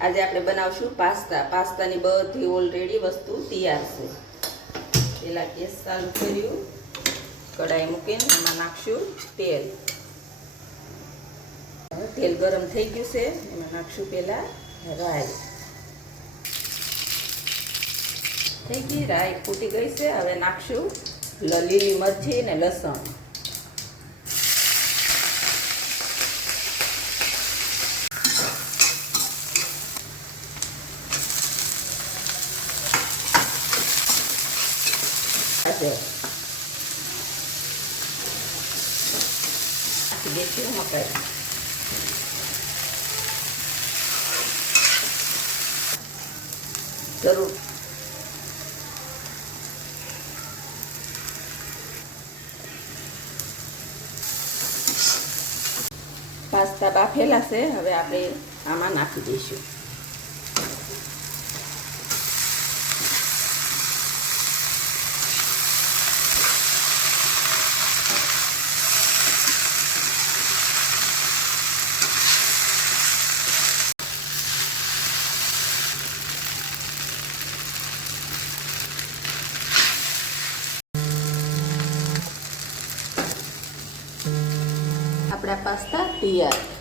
આજે આપણે બનાવશું પાસ્તા. પાસ્તાની બધી ઓલરેડી વસ્તુ તૈયાર છે. પહેલાં ગેસ ચાલુ કર્યું, કઢાઈ મૂકીને એમાં નાખશું તેલ. તેલ ગરમ થઈ ગયું છે, એમાં નાખશું પહેલાં રાઈ. થઈ ગઈ રાઈ, ફૂટી ગઈ છે. હવે નાખશું લીલી મરચી ને લસણ. દેશી મકાઈ જરૂર. પાસ્તા બાફેલા છે, હવે આપણે આમાં નાખી દઈશું. આપણા પાસ્તા તૈયાર.